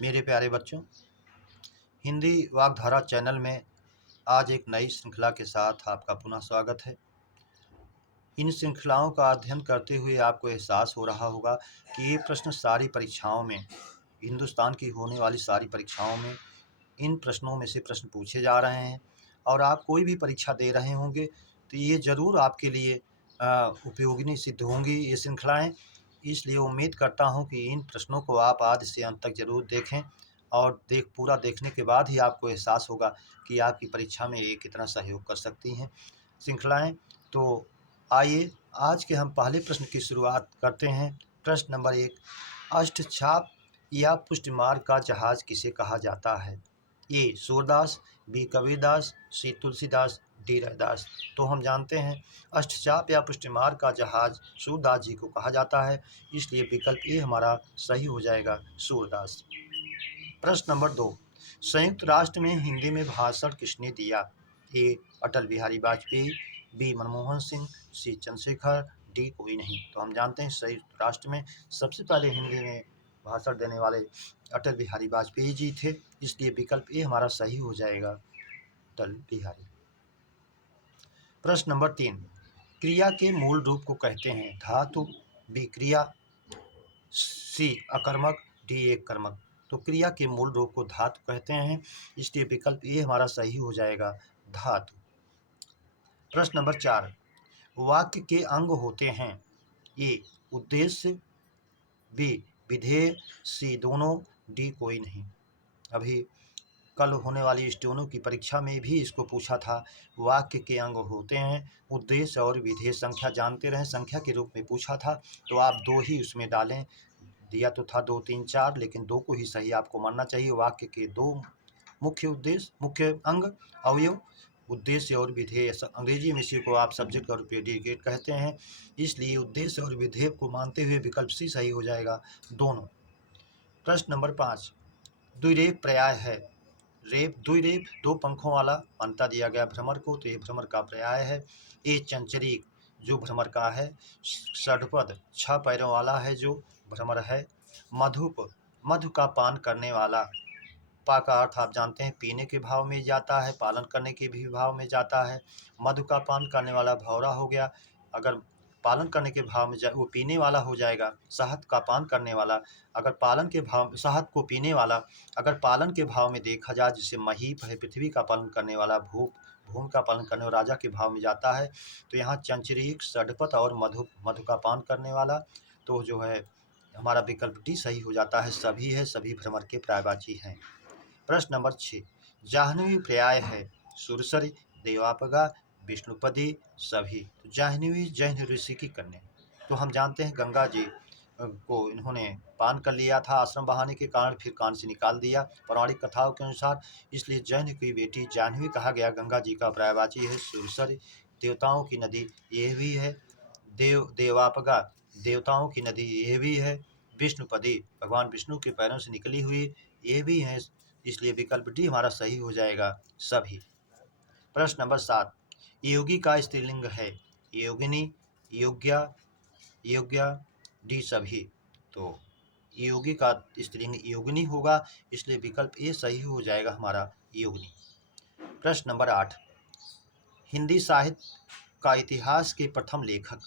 मेरे प्यारे बच्चों, हिंदी वाग्धारा चैनल में आज एक नई श्रृंखला के साथ आपका पुनः स्वागत है। इन श्रृंखलाओं का अध्ययन करते हुए आपको एहसास हो रहा होगा कि ये प्रश्न सारी परीक्षाओं में, हिंदुस्तान की होने वाली सारी परीक्षाओं में इन प्रश्नों में से प्रश्न पूछे जा रहे हैं और आप कोई भी परीक्षा दे रहे होंगे तो ये ज़रूर आपके लिए उपयोगी सिद्ध होंगी ये श्रृंखलाएँ। इसलिए उम्मीद करता हूँ कि इन प्रश्नों को आप आदि से अंत तक ज़रूर देखें और पूरा देखने के बाद ही आपको एहसास होगा कि आपकी परीक्षा में ये कितना सहयोग कर सकती हैं श्रृंखलाएँ। तो आइए आज के हम पहले प्रश्न की शुरुआत करते हैं। प्रश्न नंबर 1, अष्टचाप या पुष्टिमार्ग का जहाज किसे कहा जाता है? ए सूरदास, बी कबीरदास, सी तुलसीदास, डी रैदास। तो हम जानते हैं अष्टचाप या पुष्टिमार्ग का जहाज सूरदास जी को कहा जाता है, इसलिए विकल्प ए हमारा सही हो जाएगा, सूरदास। प्रश्न नंबर 2, संयुक्त राष्ट्र में हिंदी में भाषण किसने दिया? ए अटल बिहारी वाजपेयी, बी मनमोहन सिंह, सी चंद्रशेखर, डी कोई नहीं। तो हम जानते हैं संयुक्त राष्ट्र में सबसे पहले हिंदी में भाषण देने वाले अटल बिहारी वाजपेयी जी थे, इसलिए विकल्प ए हमारा सही हो जाएगा, अटल बिहारी। प्रश्न नंबर 3, क्रिया के मूल रूप को कहते हैं? धातु, बी क्रिया, सी अकर्मक, डी एक कर्मक। तो क्रिया के मूल रूप को धातु कहते हैं, इसलिए विकल्प ए हमारा सही हो जाएगा, धातु। प्रश्न नंबर 4, वाक्य के अंग होते हैं? ए उद्देश्य, बी विधेय, सी दोनों, डी कोई नहीं। अभी कल होने वाली स्टेनो की परीक्षा में भी इसको पूछा था। वाक्य के अंग होते हैं उद्देश्य और विधेय। संख्या जानते रहें, संख्या के रूप में पूछा था तो आप 2 ही उसमें डालें। दिया तो था 2, 3, 4, लेकिन 2 को ही सही आपको मानना चाहिए। वाक्य के 2 मुख्य उद्देश्य, मुख्य अंग, अवयव, उद्देश्य और विधेय। अंग्रेजी में इसी को आप सब्जेक्ट और प्रेडिकेट कहते हैं, इसलिए उद्देश्य और विधेय को मानते हुए विकल्प सी सही हो जाएगा, दोनों। प्रश्न नंबर 5, द्विरेफ पर्याय है? रेफ, द्विरेफ, 2 पंखों वाला मान्यता दिया गया भ्रमर को, तो ये भ्रमर का पर्याय है। ए चंचरीक, जो भ्रमर का है। षढ़पद, 6 पैरों वाला है जो भ्रमर है। मधुप, मधु का पान करने वाला। पा का अर्थ आप जानते हैं पीने के भाव में जाता है, पालन करने के भी भाव में जाता है। मधु का पान करने वाला भौरा हो गया, अगर पालन करने के भाव में वो पीने वाला हो जाएगा। शहद का पान करने वाला, अगर पालन के भाव, शहद को पीने वाला अगर पालन के भाव में देखा जाए, जिसे महीप है, पृथ्वी का पालन करने वाला, भूमि का पालन करने वाला, राजा के भाव में जाता है। तो यहाँ चंचरीक, षढ़पद और मधु का पान करने वाला, तो जो है हमारा विकल्प डी सही हो जाता है, सभी है, सभी भ्रमर के पर्यायवाची हैं। प्रश्न नंबर 6, जाह्नवी पर्याय है? सुरसरी, देवापगा, विष्णुपदी, सभी। तो जाह्नवी जैन ऋषि की कन्या। तो हम जानते हैं गंगा जी को इन्होंने पान कर लिया था आश्रम बहाने के कारण, फिर कान से निकाल दिया पौराणिक कथाओं के अनुसार, इसलिए जैन की बेटी जाह्नवी कहा गया। गंगा जी का पर्यायवाची है सुरसरी, देवताओं की नदी यह भी है। देवापगा, देवताओं की नदी यह भी है। विष्णुपदी, भगवान विष्णु के पैरों से निकली हुई ये भी है, इसलिए विकल्प डी हमारा सही हो जाएगा, सभी। प्रश्न नंबर 7, योगी का स्त्रीलिंग है? योगिनी, योग्या, योग्या, डी सभी। तो योगी का स्त्रीलिंग योगिनी होगा, इसलिए विकल्प ए सही हो जाएगा हमारा, योगिनी। प्रश्न नंबर 8, हिंदी साहित्य का इतिहास के प्रथम लेखक?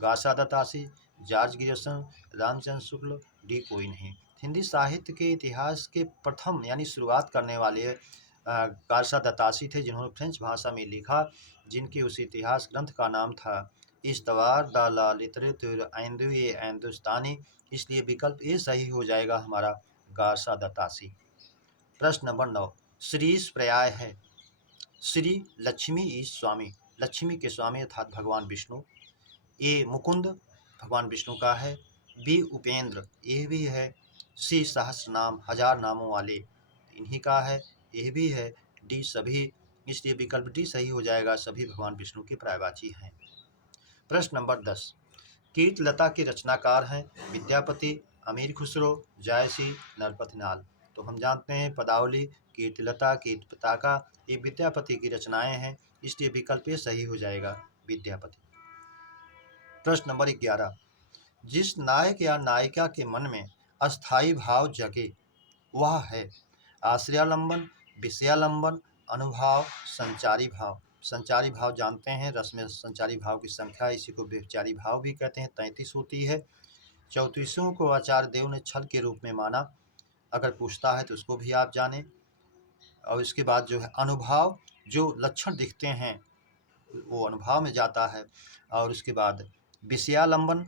गासा दत्तासी, George Grierson, Ramchandra Shukla, D कोई नहीं। हिंदी साहित्य के इतिहास के प्रथम यानी शुरुआत करने वाले गासा दत्तासी थे, जिन्होंने फ्रेंच भाषा में लिखा, जिनके उस इतिहास ग्रंथ का नाम था इस्तवार द ला लिटरेचर हिंदुस्तानी, इसलिए विकल्प ए सही हो जाएगा हमारा, गासा दत्तासी। प्रश्न नंबर 9, श्रीश पर्याय है? श्री लक्ष्मी ईश स्वामी, लक्ष्मी के स्वामी अर्थात भगवान विष्णु। ए मुकुंद, भगवान विष्णु का है। बी उपेंद्र, ये भी है। सी सहस्र नाम, 1000 नामों वाले, इन्हीं का है, यह भी है। डी सभी, इसलिए विकल्प डी सही हो जाएगा, सभी भगवान विष्णु के पर्यायवाची हैं। प्रश्न नंबर 10, कीर्तलता के रचनाकार हैं? विद्यापति, अमीर खुसरो, जायसी, नरपतनाल। तो हम जानते हैं पदावली, कीर्तिलता, कीर्तिपताका ये विद्यापति की रचनाएं हैं, इसलिए विकल्प ए सही हो जाएगा, विद्यापति। प्रश्न नंबर 11, जिस नायक या नायिका के मन में अस्थायी भाव जगे वह है। आश्रयालंबन, विषयालंबन, अनुभाव, संचारी भाव। संचारी भाव जानते हैं, रस में संचारी भाव की संख्या, इसी को व्यभिचारी भाव भी कहते हैं, 33 होती है। 34वां को आचार्य देव ने छल के रूप में माना। अगर पूछता है तो उसको भी आप जानें। और इसके बाद जो है अनुभाव, जो लक्षण दिखते हैं वो अनुभाव में जाता है। और उसके बाद विषयालंबन,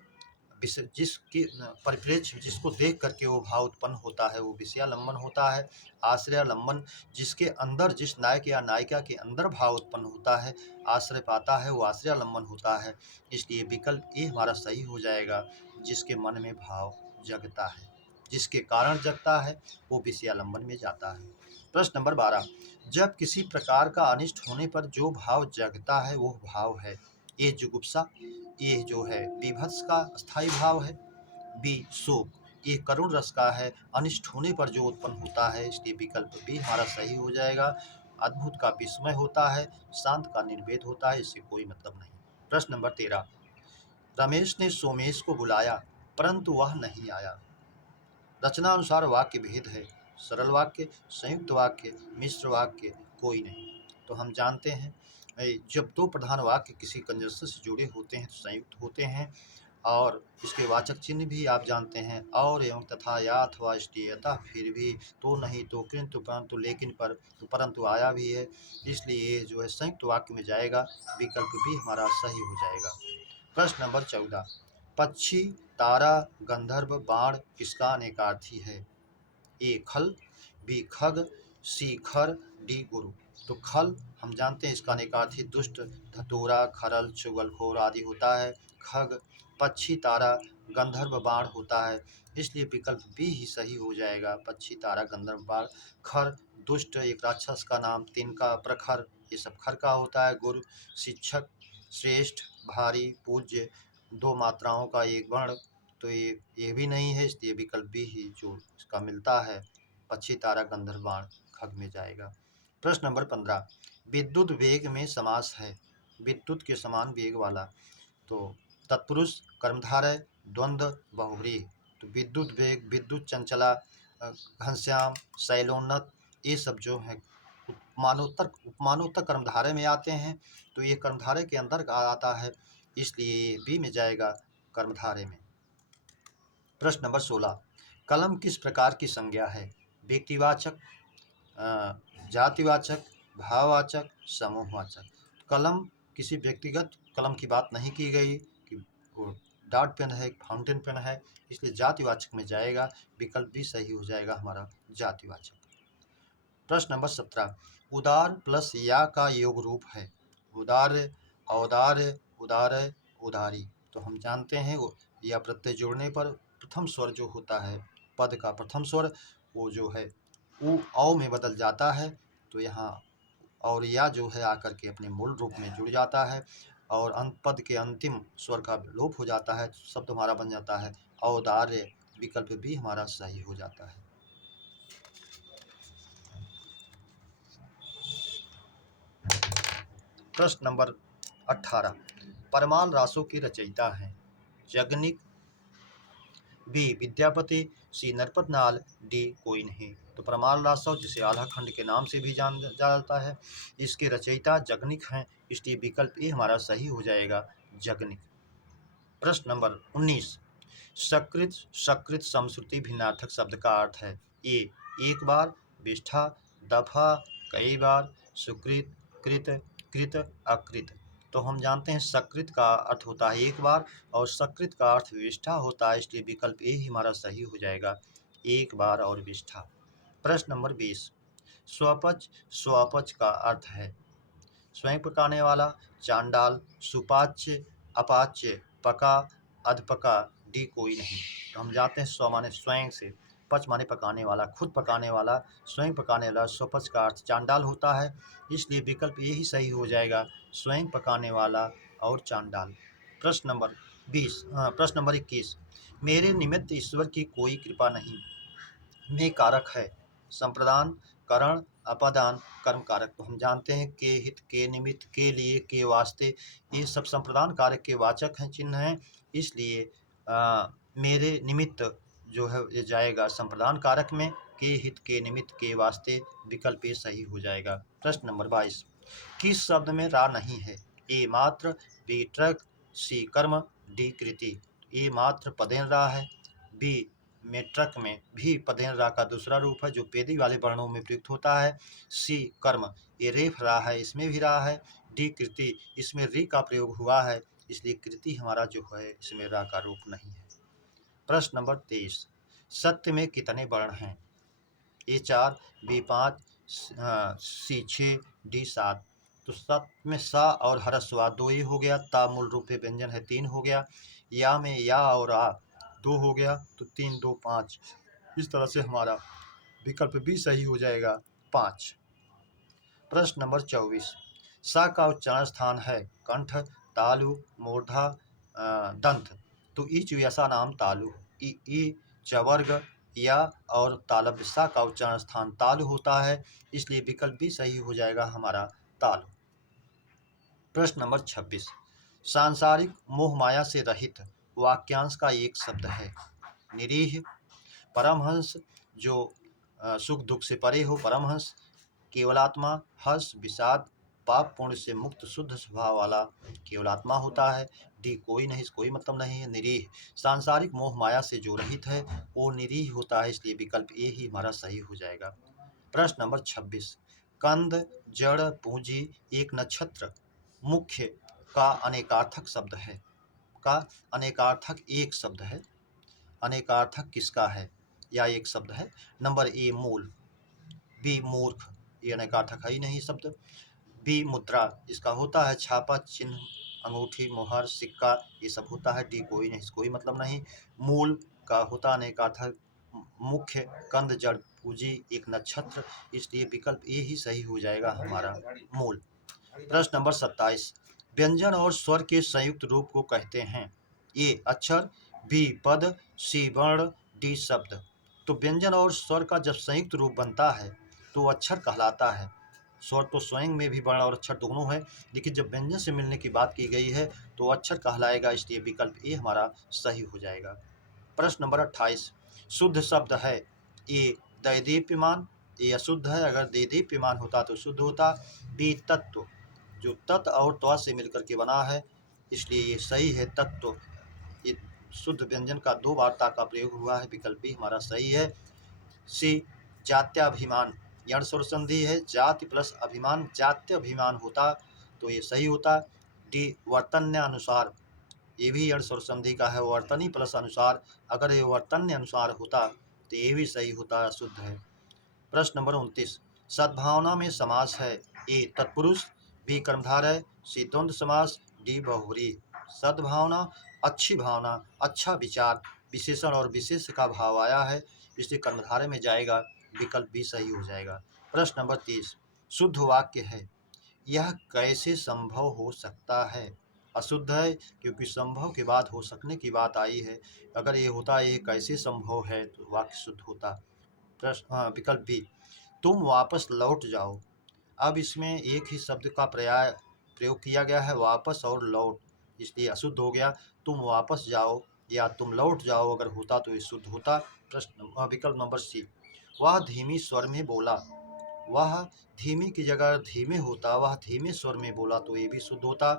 जिसकी परिप्रेक्ष्य जिसको देख करके वो भाव उत्पन्न होता है वो विषयालंबन होता है। आश्रयालंबन, जिसके अंदर, जिस नायक या नायिका के अंदर भाव उत्पन्न होता है, आश्रय पाता है, वो आश्रयालंबन होता है। इसलिए विकल्प ए हमारा सही हो जाएगा। जिसके मन में भाव जगता है, जिसके कारण जगता है, वो विषयालंबन में जाता है। प्रश्न नंबर 12, जब किसी प्रकार का अनिष्ट होने पर जो भाव जगता है वो भाव है। ए जुगुप्सा, ये जो है बीभत्स का स्थायी भाव है। बी शोक, ये करुण रस का है, अनिष्ट होने पर जो उत्पन्न होता है, इसलिए विकल्प बी हमारा सही हो जाएगा। अद्भुत का विस्मय होता है, शांत का निर्वेद होता है, इससे कोई मतलब नहीं। प्रश्न नंबर 13, रमेश ने सोमेश को बुलाया परंतु वह नहीं आया। रचना अनुसार वाक्य भेद है। सरल वाक्य, संयुक्त वाक्य, मिश्र वाक्य, कोई नहीं। तो हम जानते हैं जब दो प्रधान वाक्य किसी कंजंक्शन से जुड़े होते हैं तो संयुक्त होते हैं। और इसके वाचक चिन्ह भी आप जानते हैं, और एवं तथा, या अथवा, इसलिए, अतः, फिर भी, तो नहीं, तो किंतु, परंतु, लेकिन, पर, तो परंतु आया भी है। इसलिए ये जो है संयुक्त वाक्य में जाएगा। विकल्प भी हमारा सही हो जाएगा। प्रश्न नंबर 14, पक्षी, तारा, गंधर्व, बाण किसका अनेकार्थी है। ए खल, बी खग, सी खर, डी गुरु। तो खल हम जानते हैं इसका अनेकार्थी दुष्ट, धतूरा, खरल, चुगलखोर आदि होता है। खग पक्षी, तारा, गंधर्व, बाण होता है। इसलिए विकल्प बी ही सही हो जाएगा। पक्षी, तारा, गंधर्व, बाण। खर दुष्ट, एक राक्षस का नाम, तिनका, प्रखर, ये सब खर का होता है। गुरु शिक्षक, श्रेष्ठ, भारी, पूज्य, दो मात्राओं का एक वर्ण, तो ये भी नहीं है। इसलिए विकल्प बी ही जो इसका मिलता है, पक्षी, तारा, गंधर्व, बाण, खग में जाएगा। प्रश्न नंबर 15, विद्युत वेग में समास है। विद्युत के समान वेग वाला। तो तत्पुरुष, कर्मधारय, द्वंद्व, बहुव्रीहि। तो विद्युत वेग, विद्युत चंचला, घनश्याम, शैलोन्नत, ये सब जो है उपमानोत्तर कर्मधारय में आते हैं। तो ये कर्मधारय के अंदर आता है, इसलिए ये बी में जाएगा, कर्मधारय में। प्रश्न नंबर 16, कलम किस प्रकार की संज्ञा है। व्यक्तिवाचक, जातिवाचक, भाववाचक, समूहवाचक। कलम किसी व्यक्तिगत कलम की बात नहीं की गई कि वो डॉट पेन है, फाउंटेन पेन है, इसलिए जातिवाचक में जाएगा। विकल्प भी सही हो जाएगा हमारा, जातिवाचक। प्रश्न नंबर 17, उदार प्लस या का योग रूप है। उदार्य, औदार्य, उदारय, उदारी। तो हम जानते हैं वो या प्रत्यय जोड़ने पर प्रथम स्वर जो होता है, पद का प्रथम स्वर, वो जो है उ औ में बदल जाता है। तो यहाँ और या जो है आकर के अपने मूल रूप में जुड़ जाता है, और अंत पद के अंतिम स्वर का लोप हो जाता है, शब्द हमारा बन जाता है औदार्य। विकल्प भी हमारा सही हो जाता है। प्रश्न नंबर 18, परमाल रासों के रचयिता हैं। जगनिक, बी विद्यापति, सी नरपतनाल, डी कोई नहीं। तो परमाल रासव, जिसे आल्हा खंड के नाम से भी जाना जाता है, इसके रचयिता जगनिक हैं। इसलिए विकल्प ए हमारा सही हो जाएगा, जगनिक। प्रश्न नंबर 19, सकृत, सकृत समश्रुति भिन्नार्थक शब्द का अर्थ है। ए एक बार, विष्ठा, दफा, कई बार, सुकृत, कृत, कृत, अकृत। तो हम जानते हैं सकृत का अर्थ होता है एक बार, और सकृत का अर्थ विष्ठा होता है। इसलिए विकल्प ए ही हमारा सही हो जाएगा, एक बार और विष्ठा। प्रश्न नंबर 20, स्वपच, स्वपच का अर्थ है स्वयं पकाने वाला, चांडाल, सुपाच्य, अपाच्य, पका, अधपका, डी कोई नहीं। तो हम जानते हैं स्व माने स्वयं से, पच माने पकाने वाला, खुद पकाने वाला, स्वयं पकाने वाला। स्वपच का अर्थ चांडाल होता है। इसलिए विकल्प ये ही सही हो जाएगा, स्वयं पकाने वाला और चांडाल। प्रश्न नंबर 21, मेरे निमित्त ईश्वर की कोई कृपा नहीं में कारक है। संप्रदान, करण, अपादान, कर्म कारक। तो हम जानते हैं के हित, के निमित्त, के लिए, के वास्ते, ये सब संप्रदान कारक के वाचक हैं, चिन्ह हैं। इसलिए मेरे निमित्त जो है ये जाएगा संप्रदान कारक में, के हित के निमित्त के वास्ते, विकल्प ए सही हो जाएगा। प्रश्न नंबर 22, किस शब्द में रा नहीं है? ए मात्र, बी ट्रक, सी कर्म, डी कृति। ए मात्र पदेन रा है, बी में ट्रक में भी पदेन रा का दूसरा रूप है जो पेदी वाले वर्णों में प्रयुक्त होता है, सी कर्म, ये रेफ रा है, इसमें भी रा है, डी कृति, इसमें री का प्रयोग हुआ है, इसलिए कृति हमारा जो है इसमें रा का रूप नहीं है। प्रश्न नंबर 23, सत्य में कितने वर्ण हैं? ए 4, बी 5, सी 6, डी 7। तो सत्य में सा और हरस्वा 2 ही हो गया, ता मूल रूप से व्यंजन है 3 हो गया, या में या और आ 2 हो गया, तो 3 2 5, इस तरह से हमारा विकल्प बी सही हो जाएगा 5। प्रश्न नंबर 24, सा का उच्चारण स्थान है कंठ, तालु, मूर्धा, दंत। तो इच ऐसा नाम तालु, ई चवर्ग या और तालव्य। सा का उच्चारण स्थान तालु होता है, इसलिए विकल्प भी सही हो जाएगा हमारा तालु। प्रश्न नंबर 26, सांसारिक मोह माया से रहित वाक्यांश का एक शब्द है? निरीह, परमहंस जो सुख दुख से परे हो परमहंस, केवलात्मा, हर्ष विषाद, पाप पुण्य से मुक्त शुद्ध स्वभाव वाला केवलात्मा होता है। डी कोई नहीं, कोई मतलब नहीं है। निरीह, सांसारिक मोह माया से जो रहित है वो निरीह होता है, इसलिए विकल्प ए ही हमारा सही हो जाएगा। प्रश्न नंबर 26, कंद, जड़, पूंजी, एक नक्षत्र, मुख्य का अनेकार्थक शब्द है, का अनेकार्थक एक शब्द है। अनेकार्थक किसका है या एक शब्द है? नंबर ए मूल, बी मूर्ख, ये अनेकार्थक है ही नहीं शब्द, बी मुद्रा, इसका होता है छापा, चिन्ह, अंगूठी, मोहर, सिक्का, ये सब होता है। डी कोई नहीं, कोई मतलब नहीं। मूल का होता अनेकार्थक, मुख्य, कंद, जड़, पूंजी, एक नक्षत्र, इसलिए विकल्प ए ही सही हो जाएगा हमारा मूल। प्रश्न नंबर 27, व्यंजन और स्वर के संयुक्त रूप को कहते हैं? ए अक्षर, बी पद, सी वर्ण, डी शब्द। तो व्यंजन और स्वर का जब संयुक्त रूप बनता है तो अक्षर कहलाता है। स्वर तो स्वयं में भी वर्ण और अक्षर दोनों है, लेकिन जब व्यंजन से मिलने की बात की गई है तो अक्षर कहलाएगा, इसलिए विकल्प ए हमारा सही हो जाएगा। प्रश्न नंबर 28, शुद्ध शब्द है? ए दैदीप्यमान, ए अशुद्ध है, अगर दैदीप्यमान होता तो शुद्ध होता। बी तत्व, जो तत् और त्वा से मिलकर के बना है, इसलिए ये सही है तत्व। ये शुद्ध व्यंजन का 2 बार ता का प्रयोग हुआ है, विकल्प भी हमारा सही है। सी जात्याभिमान, यण स्वर संधि है, जाति प्लस अभिमान, जात्यभिमान होता तो ये सही होता। डी वर्तन्यानुसार, ये भी यण स्वर संधि का है, वर्तनी प्लस अनुसार, अगर ये वर्तन्य अनुसार होता तो ये भी सही होता, शुद्ध है। प्रश्न नंबर 29, सद्भावना में समास है? ए तत्पुरुष, बी कर्मधारय, सी द्वंद्व समास, डी बहुव्रीहि। सद्भावना अच्छी भावना, अच्छा विचार, विशेषण और विशेष का भाव आया है, इसलिए कर्मधारय में जाएगा, विकल्प भी सही हो जाएगा। प्रश्न नंबर 30, शुद्ध वाक्य है? यह कैसे संभव हो सकता है? अशुद्ध है, क्योंकि संभव के बाद हो सकने की बात आई है, अगर ये होता ये कैसे संभव है तो वाक्य शुद्ध होता। प्रश्न विकल्प बी, तुम वापस लौट जाओ। अब इसमें एक ही शब्द का प्रयोग किया गया है, वापस और लौट, इसलिए अशुद्ध हो गया। तुम वापस जाओ या तुम लौट जाओ अगर होता तो ये शुद्ध होता। प्रश्न विकल्प नंबर सी, वह धीमी स्वर में बोला, वह धीमी की जगह धीमे होता, वह धीमे स्वर में बोला तो ये भी शुद्ध होता।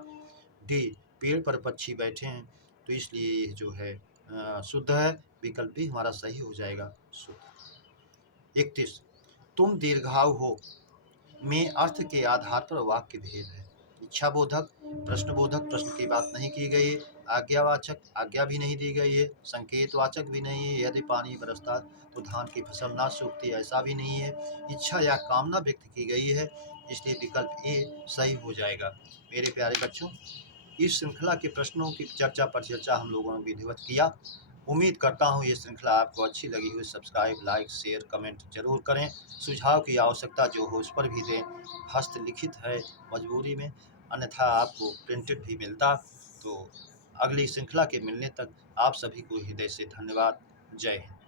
डी पेड़ पर पक्षी बैठे हैं, तो इसलिए ये जो है शुद्ध है, विकल्प भी हमारा सही हो जाएगा, शुद्ध। 31, तुम दीर्घायु हो में अर्थ के आधार पर वाक्य भेद है। इच्छाबोधक, प्रश्नबोधक, प्रश्न की बात नहीं की गई है। आज्ञावाचक, आज्ञा भी नहीं दी गई है। संकेतवाचक भी नहीं है, यदि पानी बरसता तो धान की फसल ना सूखती, ऐसा भी नहीं है। इच्छा या कामना व्यक्त की गई है, इसलिए विकल्प ए सही हो जाएगा। मेरे प्यारे बच्चों, इस श्रृंखला के प्रश्नों की चर्चा पर चर्चा हम लोगों ने विधिवत किया। उम्मीद करता हूँ ये श्रृंखला आपको अच्छी लगी हुई। सब्सक्राइब, लाइक, शेयर, कमेंट जरूर करें। सुझाव की आवश्यकता जो हो उस पर भी दें। हस्तलिखित है मजबूरी में, अन्यथा आपको प्रिंटेड भी मिलता। तो अगली श्रृंखला के मिलने तक आप सभी को हृदय से धन्यवाद। जय हिंद।